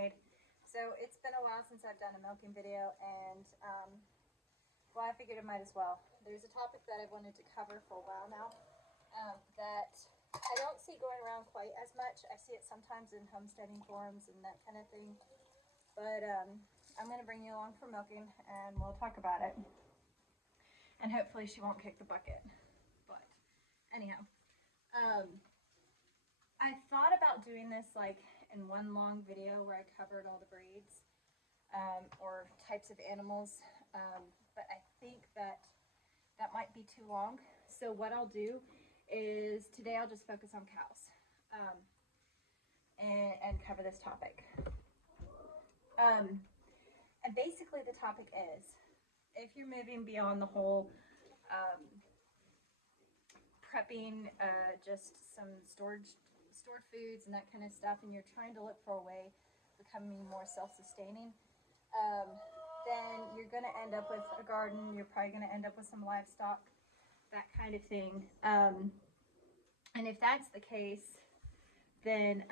made. So it's been a while since I've done a milking video, and well, I figured I might as well. There's a topic that I've wanted to cover for a while now that I don't see going around quite as much. I see it sometimes in homesteading forums and that kind of thing, but I'm going to bring you along for milking and we'll talk about it. And hopefully she won't kick the bucket. But anyhow, I thought about doing this like in one long video where I covered all the breeds or types of animals, but I think that might be too long. So what I'll do is today I'll just focus on cows and cover this topic. And basically the topic is, if you're moving beyond the whole prepping just some stored foods and that kind of stuff, and you're trying to look for a way becoming more self-sustaining, then you're going to end up with a garden. You're probably going to end up with some livestock, that kind of thing. And if that's the case, then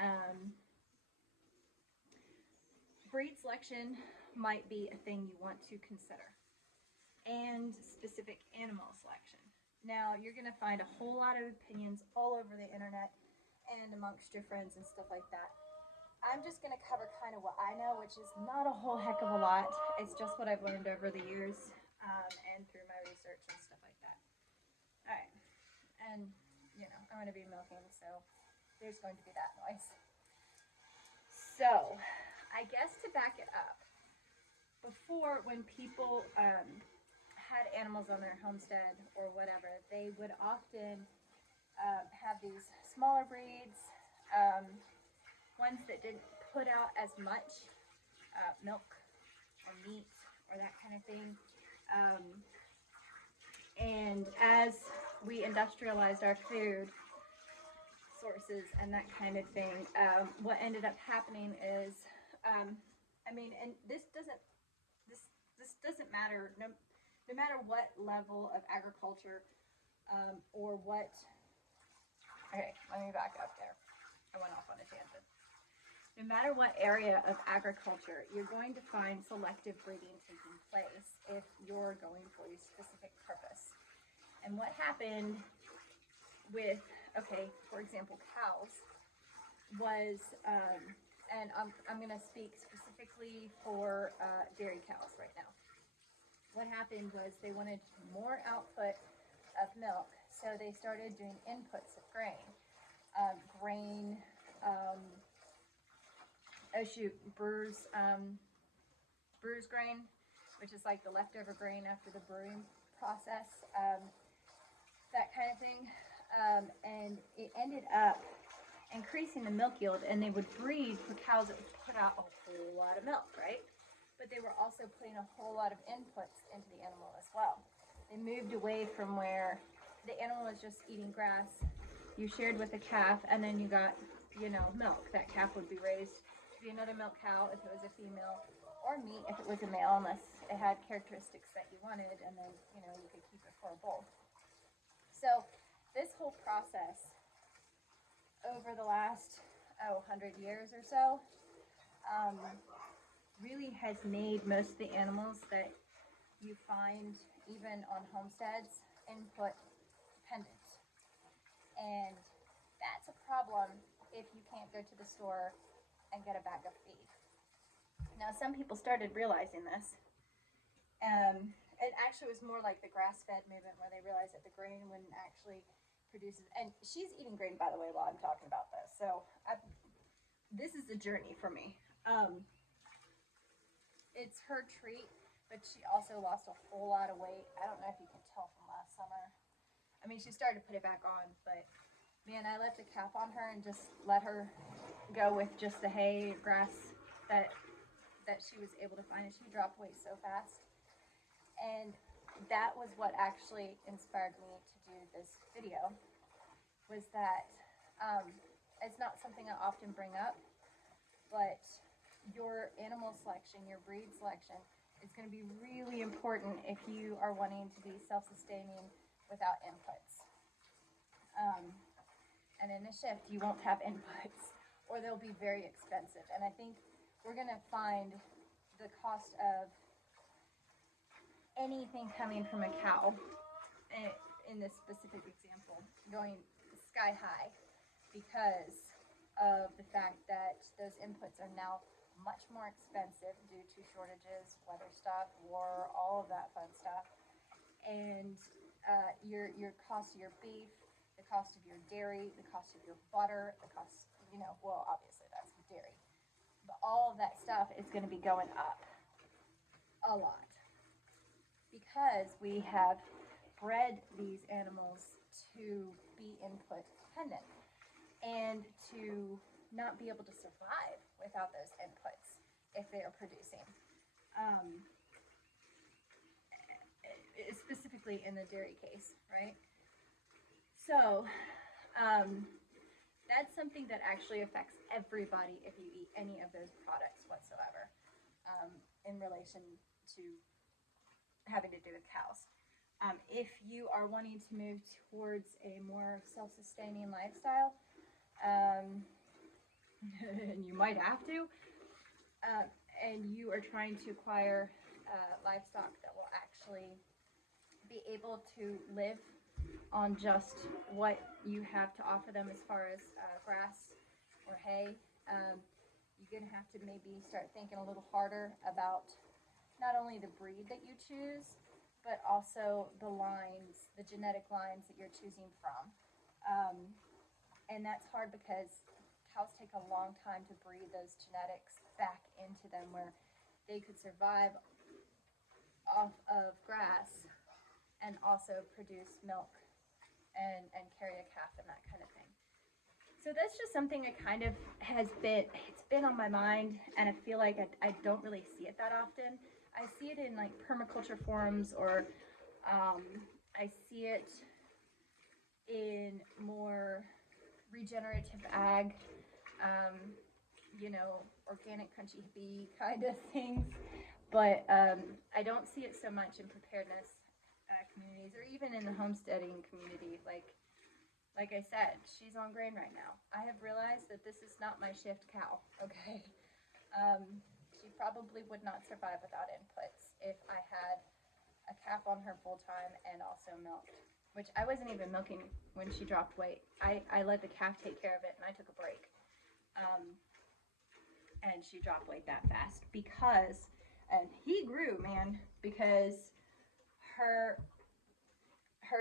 breed selection might be a thing you want to consider, and specific animal selection. Now, you're going to find a whole lot of opinions all over the internet and amongst your friends and stuff like that. I'm just going to cover kind of what I know, which is not a whole heck of a lot. It's just what I've learned over the years and through my research and stuff like that. All right. And, you know, I'm going to be milking, so there's going to be that noise. So, I guess to back it up, before, when people had animals on their homestead or whatever, they would often have these smaller breeds, ones that didn't put out as much milk or meat or that kind of thing. And as we industrialized our food sources and that kind of thing, what ended up happening is, I mean, and this doesn't matter, no matter what level of agriculture or what. Okay, let me back up there. I went off on a tangent. No matter what area of agriculture, you're going to find selective breeding taking place if you're going for a specific purpose. And what happened with, okay, for example, cows was, and I'm going to speak specifically for dairy cows right now. What happened was they wanted more output of milk, so they started doing inputs of grain. Brewer's grain, which is like the leftover grain after the brewing process, that kind of thing. And it ended up increasing the milk yield, and they would breed for cows that would put out a whole lot of milk, right? But they were also putting a whole lot of inputs into the animal as well. They moved away from where the animal was just eating grass, you shared with the calf, and then you got, you know, milk. That calf would be raised to be another milk cow if it was a female, or meat if it was a male, unless it had characteristics that you wanted, and then, you know, you could keep it for a bull. So this whole process over the last 100 years or so really has made most of the animals that you find even on homesteads input dependent. And that's a problem if you can't go to the store and get a bag of feed. Now, some people started realizing this. It actually was more like the grass-fed movement, where they realized that the grain wouldn't actually produce. And she's eating grain, by the way, while I'm talking about this. So this is a journey for me. It's her treat, but she also lost a whole lot of weight. I don't know if you can tell from last summer. I mean, she started to put it back on, but man, I left a cap on her and just let her go with just the hay, grass that she was able to find, and she dropped weight so fast. And that was what actually inspired me to do this video, was that it's not something I often bring up, but your animal selection, your breed selection, is going to be really important if you are wanting to be self-sustaining without inputs. And in a shift, you won't have inputs, or they'll be very expensive. And I think we're going to find the cost of anything coming from a cow, in this specific example, going sky high because of the fact that those inputs are now much more expensive due to shortages, weather stuff, war, all of that fun stuff. And your cost of your beef, the cost of your dairy, the cost of your butter, the cost, well, obviously that's dairy. But all of that stuff is going to be going up a lot because we have bred these animals to be input dependent and to not be able to survive without those inputs if they are producing. Specifically in the dairy case, right? So that's something that actually affects everybody if you eat any of those products whatsoever, in relation to having to do with cows. If you are wanting to move towards a more self-sustaining lifestyle, and you might have to, and you are trying to acquire livestock that will actually be able to live on just what you have to offer them as far as grass or hay, you're going to have to maybe start thinking a little harder about not only the breed that you choose, but also the lines, the genetic lines that you're choosing from. And that's hard because cows take a long time to breed those genetics back into them where they could survive off of grass and also produce milk and carry a calf and that kind of thing. So that's just something that kind of it's been on my mind, and I feel like I don't really see it that often. I see it in like permaculture forums, or I see it in more regenerative ag, organic crunchy bee kind of things. But I don't see it so much in preparedness communities, or even in the homesteading community. Like I said, she's on grain right now. I have realized that this is not my shift cow, okay? She probably would not survive without inputs if I had a calf on her full time and also milked, which I wasn't even milking when she dropped weight. I let the calf take care of it, and I took a break. And she dropped weight that fast because, and he grew, man, because her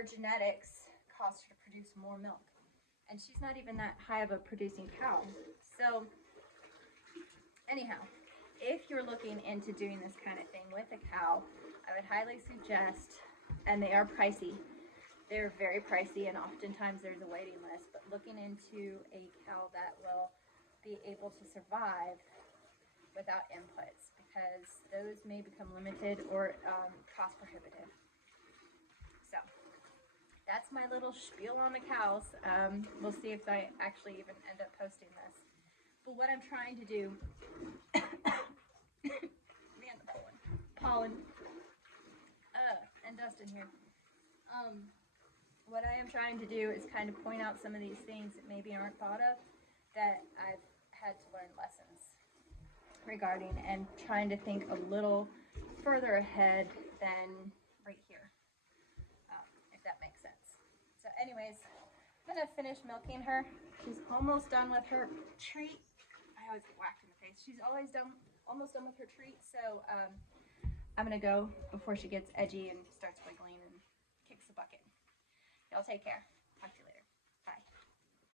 genetics caused her to produce more milk. And she's not even that high of a producing cow. So anyhow, if you're looking into doing this kind of thing with a cow, I would highly suggest, and they are pricey, they're very pricey, and oftentimes there's a waiting list, but looking into a cow that will be able to survive without inputs, because those may become limited or cost prohibitive. So that's my little spiel on the cows. We'll see if I actually even end up posting this. But what I'm trying to do, man, the pollen, and dust in here. What I am trying to do is kind of point out some of these things that maybe aren't thought of, that I've had to learn lessons regarding, and trying to think a little further ahead than right here, if that makes sense. So anyways, I'm going to finish milking her. She's almost done with her treat. I always get whacked in the face. She's almost done with her treat, so I'm going to go before she gets edgy and starts wiggling and kicks the bucket. Y'all take care. Talk to you later.